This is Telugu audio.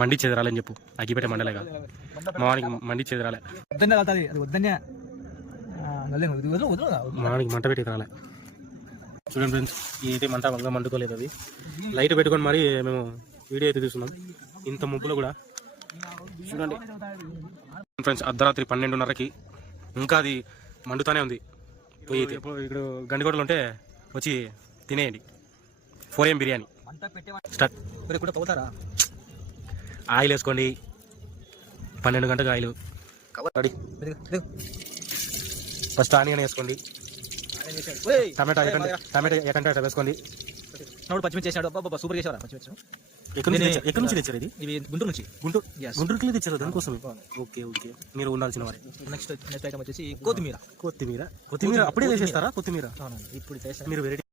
మండి చెదరాలని చెప్పు. అగ్గిపెట్టే మండలే కాదు, మావానికి మండి చెదరాలే, మావానికి మంట పెట్టి రాలే. చూడండి ఫ్రెండ్స్, ఇదైతే మంట వంగ మండుకోలేదు. అది లైట్ పెట్టుకొని మరి మేము వీడియో అయితే తీసుకున్నాం. ఇంత ముగ్గులో కూడా చూడండి ఫ్రెండ్స్, అర్ధరాత్రి 12:30కి ఇంకా అది మండుతానే ఉంది. పోయి అయితే ఇప్పుడు గండికోటలు ఉంటే వచ్చి తినేయండి. 4 AM బిర్యానీ స్టార్ట్. ఆయిల్ వేసుకోండి, 12 గంటలకు ఆయిల్ రెడీ. ఫస్ట్ ఆనియన్ వేసుకోండి, టమాటా ఎకంటే అట్లా వేసుకోండి. పచ్చిమిర్చి చేసాడు, సూపర్ చేసేవారా పచ్చిమిర్చి. ఎక్కడి నుంచి తెచ్చారు ఇది? గుంటూరు నుంచి. గుంటూరుకి తెచ్చారు దానికోసం. ఓకే ఓకే, మీరు ఉండాల్సిన వారే. నెక్స్ట్ ఐటమ్ వచ్చేసి కొత్తిమీర. కొత్తిమీర అప్పుడే వేసేస్తారా? కొత్తిమీర ఇప్పుడు మీరు వెరైటీ